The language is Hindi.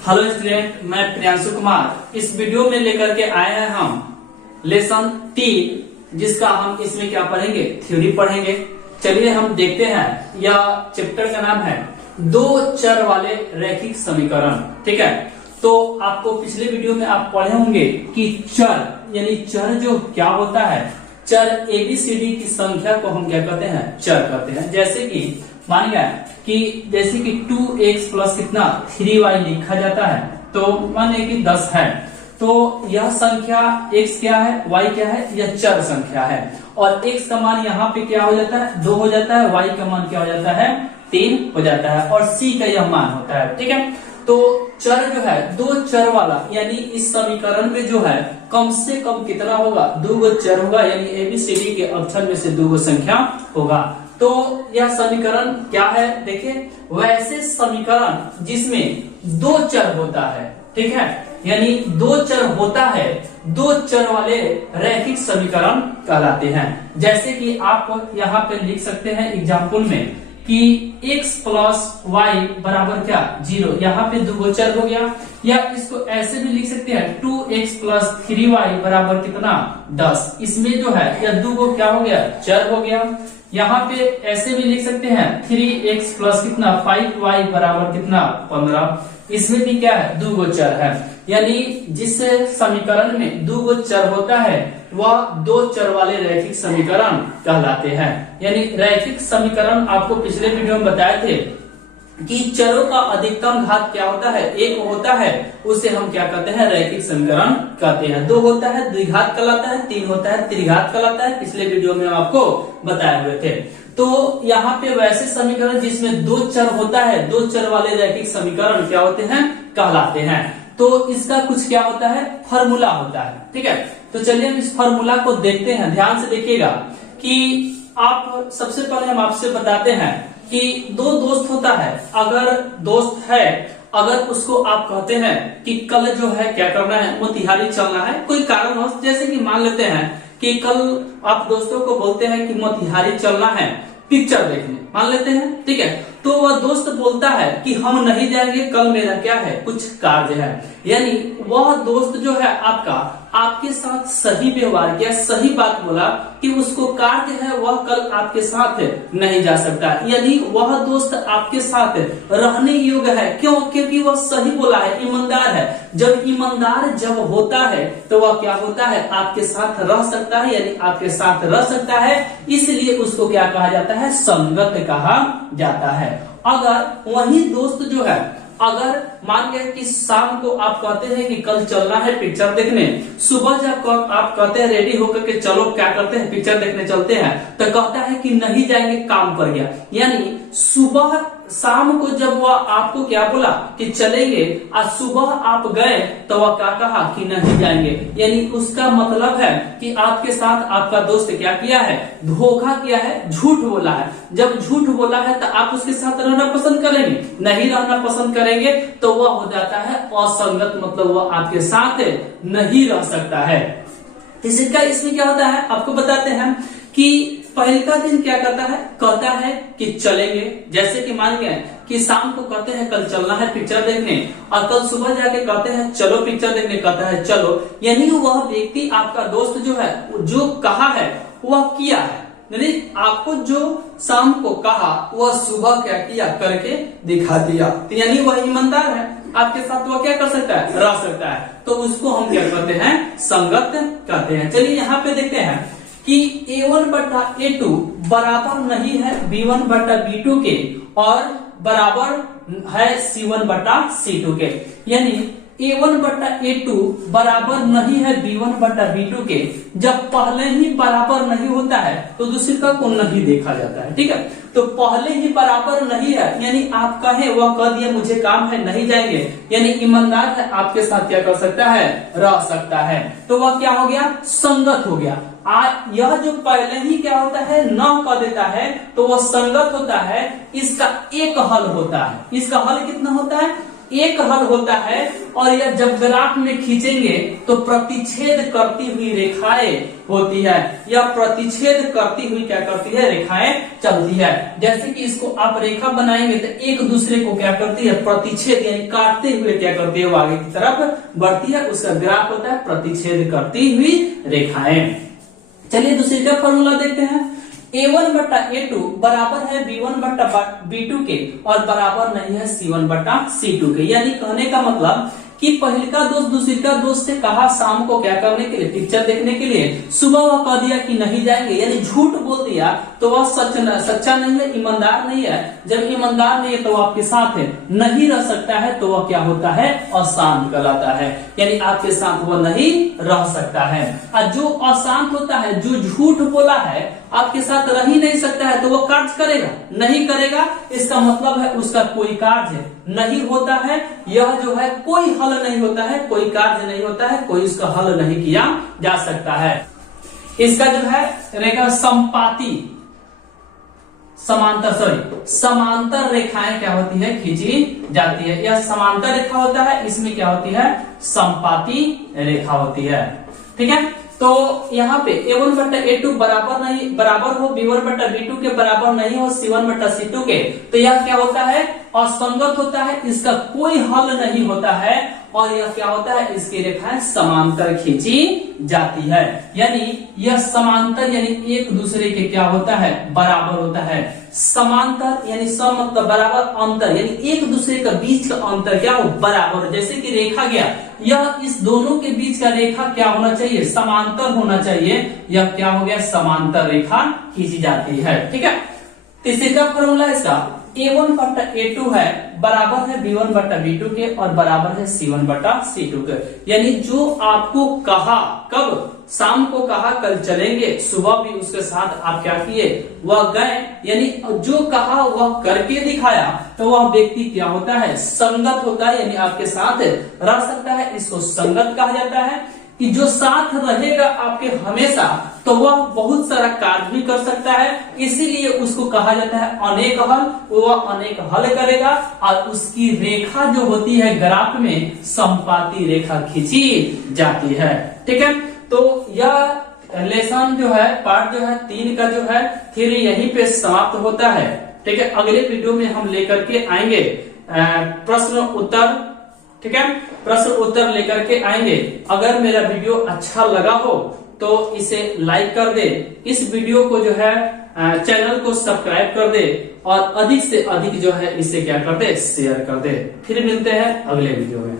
हेलो स्टूडेंट, मैं प्रियांशु कुमार। इस वीडियो में लेकर के आए हैं हम लेसन 3, जिसका हम इसमें क्या पढ़ेंगे, थ्योरी पढ़ेंगे। चलिए हम देखते हैं। यह चैप्टर का नाम है दो चर वाले रैखिक समीकरण। ठीक है, तो आपको पिछले वीडियो में आप पढ़े होंगे कि चर यानी चर जो क्या होता है, चर एबीसीडी की संख्या को हम क्या कहते हैं, चर कहते हैं। जैसे कि मान गया कि जैसे कि 2x प्लस कितना 3y लिखा जाता है, तो माने कि 10 है, तो यह संख्या x क्या है, y क्या है, यह चर संख्या है। और x का मान यहाँ पे क्या हो जाता है, 2 हो जाता है, y का मान क्या हो जाता है, 3 हो जाता है, और c का यह मान होता है। ठीक है, तो चर जो है दो चर वाला, यानी इस समीकरण में जो है कम से कम कितना होगा, 2 चर होगा, यानी एबीसीडी के अक्षर में से 2 संख्या होगा। तो यह समीकरण क्या है, देखिए, वैसे समीकरण जिसमें 2 चर होता है। ठीक है, यानी 2 चर होता है, 2 चर वाले रैखिक समीकरण कहलाते हैं। जैसे कि आप यहाँ पे लिख सकते हैं एग्जाम्पल में कि x प्लस वाई बराबर क्या 0, यहाँ पे 2 चर हो गया। या इसको ऐसे भी लिख सकते हैं 2x प्लस 3y बराबर कितना 10। इसमें जो है यह 2 क्या हो गया, चर हो गया। यहाँ पे ऐसे भी लिख सकते हैं 3x प्लस कितना 5y बराबर कितना 15। इसमें भी क्या है, 2 चर है। यानी जिस समीकरण में 2 चर होता है वह 2 चर वाले रैखिक समीकरण कहलाते हैं। यानी रैखिक समीकरण आपको पिछले वीडियो में बताए थे कि चरों का अधिकतम घात क्या होता है, 1 होता है, उसे हम क्या कहते हैं, रैखिक समीकरण कहते हैं। 2 होता है द्विघात कहलाता है, 3 होता है त्रिघात कहलाता है। पिछले वीडियो में हम आपको बताए हुए थे। तो यहाँ पे वैसे समीकरण जिसमें 2 चर होता है, 2 चर वाले रैखिक समीकरण क्या होते हैं, कहलाते हैं। तो इसका कुछ क्या होता है, फॉर्मूला होता है। ठीक है, तो चलिए हम इस फॉर्मूला को देखते हैं। ध्यान से देखिएगा कि आप सबसे पहले हम आपसे बताते हैं कि 2 दोस्त होता है। अगर दोस्त है, अगर उसको आप कहते हैं कि कल जो है क्या करना है, मोतिहारी चलना है, कोई कारणवश, जैसे कि मान लेते हैं कि कल आप दोस्तों को बोलते हैं कि मोतिहारी चलना है पिक्चर देखने, मान लेते हैं। ठीक है, तो वह दोस्त बोलता है कि हम नहीं जाएंगे, कल मेरा क्या है, कुछ कार्य है। यानी वह दोस्त जो है आपका, आपके साथ सही व्यवहार किया, सही बात बोला कि उसको कार्य है, वह कल आपके साथ नहीं जा सकता। यानी वह दोस्त आपके साथ रहने योग्य है। क्यों? क्योंकि वह सही बोला है, ईमानदार है। जब ईमानदार जब होता है तो वह क्या होता है, आपके साथ रह सकता है, यानी आपके साथ रह सकता है। इसलिए उसको क्या कहा जाता है, संगत कहा जाता है। अगर वही दोस्त जो है, अगर मान गए कि शाम को आप कहते हैं कि कल चलना है पिक्चर देखने, सुबह जब आप कहते हैं रेडी होकर के चलो क्या करते हैं, पिक्चर देखने चलते हैं, तो कहता है कि नहीं जाएंगे, काम पड़ गया। यानी सुबह शाम को जब वह आपको क्या बोला कि चलेंगे, आज सुबह आप गए तो वह क्या कहा कि नहीं जाएंगे। यानी उसका मतलब है कि आपके साथ आपका दोस्त क्या किया है, धोखा किया है, झूठ बोला है। जब झूठ बोला है तो आप उसके साथ रहना पसंद करेंगे, नहीं रहना पसंद करेंगे तो वह हो जाता है असंगत, मतलब वह आपके साथ नहीं रह सकता है। इसका इसमें क्या होता है, आपको बताते हैं कि पहले का दिन क्या करता है, कहता है कि चलेंगे। जैसे कि मान गए कि शाम को कहते हैं कल चलना है पिक्चर देखने, और कल सुबह जाके कहते हैं चलो पिक्चर देखने, कहता है चलो। यानी वह व्यक्ति आपका दोस्त जो है, जो कहा है वह किया है। यानी आपको जो शाम को कहा वह सुबह क्या किया, करके दिखा दिया। यानी वह ईमानदार है, आपके साथ वह क्या कर सकता है, रह सकता है। तो उसको हम क्या कहते हैं, संगत कहते हैं। चलिए यहाँ पे देखते हैं कि A1 बटा A2 बराबर नहीं है B1 बटा B2 के, और बराबर है C1 बटा C2 के। यानी A1 बटा A2 बराबर नहीं है B1 बटा B2 के। जब पहले ही बराबर नहीं होता है तो दूसरे का को नहीं देखा जाता है। ठीक है, तो पहले ही बराबर नहीं है, यानी आप कहे, वह कह दिया मुझे काम है नहीं जाएंगे, यानी ईमानदार है, आपके साथ क्या कर सकता है, रह सकता है। तो वह क्या हो गया, संगत हो गया। यह जो पहले ही क्या होता है, न कह देता है, तो वह संगत होता है। इसका एक हल होता है। इसका हल कितना होता है, एक हल होता है और यह जब ग्राफ में खींचेंगे तो प्रतिच्छेद करती हुई रेखाएं होती है, या प्रतिच्छेद करती हुई क्या करती है, रेखाएं चलती है। जैसे कि इसको आप रेखा बनाएंगे तो एक दूसरे को क्या करती है, प्रतिच्छेद यानी काटते हुए क्या करती है, वो आगे की तरफ बढ़ती है, उसका ग्राफ होता है प्रतिच्छेद करती हुई रेखाएं। चलिए दूसरे का फॉर्मूला देखते हैं। A1 बट्टा A2 बराबर है B1 बट्टा B2 के और बराबर नहीं है C1 बट्टा C2 के। यानी कहने का मतलब कि पहले का दोस्त दूसरे का दोस्त से कहा शाम को क्या करने के लिए, पिक्चर देखने के लिए। सुबह वह कह दिया कि नहीं जाएंगे, यानी झूठ बोल दिया तो वह सच्चा नहीं है, ईमानदार नहीं है। जब ईमानदार नहीं है तो वह आपके साथ है नहीं रह सकता है, तो वह क्या होता है, अशांत कहलाता है। यानी आपके साथ वह नहीं रह सकता है। और जो अशांत होता है, जो झूठ बोला है, आपके साथ रह ही नहीं सकता है, तो वो कार्य करेगा नहीं करेगा, इसका मतलब है उसका कोई कार्य नहीं होता है। यह जो है कोई हल नहीं होता है, कोई कार्य नहीं होता है, कोई उसका हल नहीं किया जा सकता है। इसका जो है रेखा संपाती समांतर रेखाएं क्या होती है, खींची जाती है। यह समांतर रेखा होता है, इसमें क्या होती है, संपाती रेखा होती है। ठीक है, तो यहाँ पे A1 बट्टा A2 बराबर हो B1 बट्टा B2 के बराबर नहीं हो C1 बट्टा C2 के, तो यह क्या होता है, असंगत होता है, इसका कोई हल नहीं होता है। और यह क्या होता है, इसकी रेखाएं समांतर खींची जाती है। यानी यह समांतर यानी एक दूसरे के क्या होता है, बराबर होता है। समांतर यानी सम मतलब बराबर, अंतर यानी एक दूसरे के बीच का अंतर क्या हो, बराबर। जैसे कि रेखा गया, यह इस दोनों के बीच का रेखा क्या होना चाहिए, समांतर होना चाहिए। यह क्या हो गया, समांतर रेखा खींची जाती है। ठीक है, तीसरे का फॉर्मूला इसका A1 बट्टा A2 है बराबर है B1 बट्टा B2 के और बराबर है C1 बट्टा C2 के। यानी जो आपको कहा, कब, शाम को कहा कल चलेंगे, सुबह भी उसके साथ आप क्या किए, वह गए, यानी जो कहा वह करके दिखाया, तो वह व्यक्ति क्या होता है, संगत होता है, यानी आपके साथ रह सकता है। इसको संगत कहा जाता है कि जो साथ रहेगा आपके हमेशा, तो वह बहुत सारा कार्य भी कर सकता है, इसीलिए उसको कहा जाता है अनेक हल। वह अनेक हल करेगा और उसकी रेखा जो होती है ग्राफ में संपाती रेखा खींची जाती है। ठीक है, तो यह लेसन जो है, पार्ट जो है 3 का जो है थ्योरी यहीं पे समाप्त होता है। ठीक है, अगले वीडियो में हम लेकर के आएंगे प्रश्न उत्तर। ठीक है, प्रश्न उत्तर लेकर के आएंगे। अगर मेरा वीडियो अच्छा लगा हो तो इसे लाइक कर दे, इस वीडियो को जो है चैनल को सब्सक्राइब कर दे और अधिक से अधिक जो है इसे क्या कर दे, शेयर कर दे। फिर मिलते हैं अगले वीडियो में।